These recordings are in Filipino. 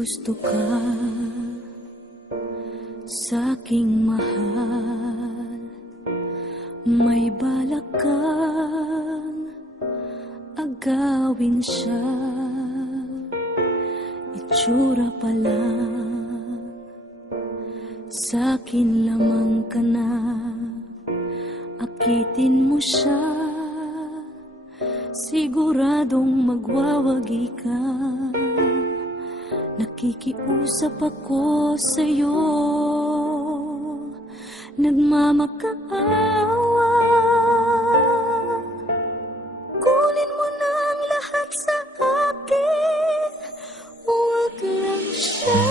gusto ka sa'king mahal, may balak kang agawin siya. Itsura pa lang, sa'kin lamang ka na, akitin mo siya, siguradong magwawagi ka. Nakikiusap ako sa'yo, nagmamakaawa. Kunin mo na ang lahat sa akin, huwag lang siya.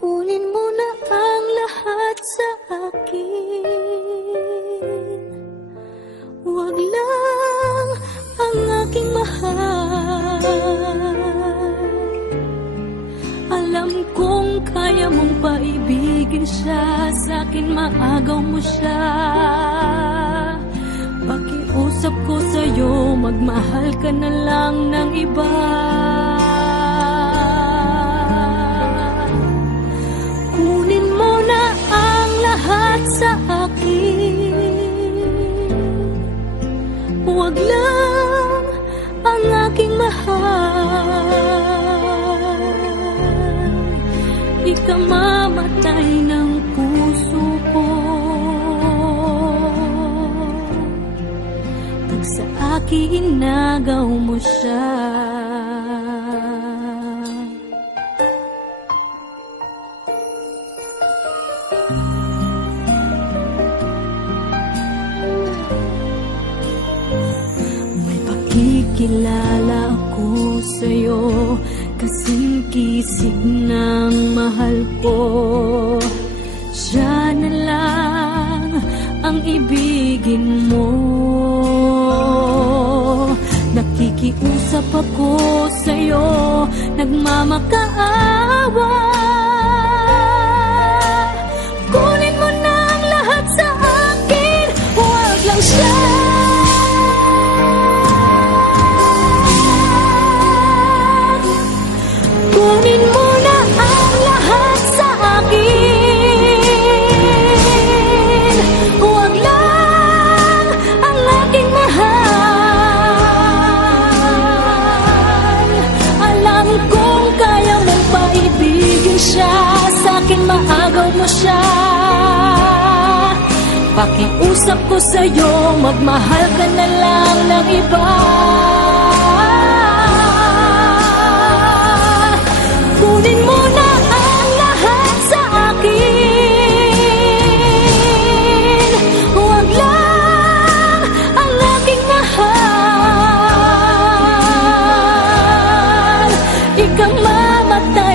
Kunin mo na ang lahat sa akin, huwag lang ang aking mahal. Alam kong kaya mong paibigin siya, sa'kin maagaw mo siya. Pakiusap ko sa'yo, magmahal ka na lang ng iba. Kunin mo na ang lahat sa akin, huwag lang ang aking mahal. Ikamamatay ng puso ko pag sa akin inagaw mo siya. Kikilala ako sa'yo, kasing kisig ng mahal ko. Siya na lang ang ibigin mo. Nakikiusap ako sa'yo, nagmamakaawa. Kunin mo na ang lahat sa akin, huwag lang siya. Kunin mo na ang lahat sa akin, huwag lang ang aking mahal. Alam kong kaya mong paibigin siya, sa'kin maagaw mo siya. Pakiusap ko sa'yo, magmahal ka na lang ng iba. Kunin mo na ang lahat sa akin, huwag lang ang aking mahal. Ikamamatay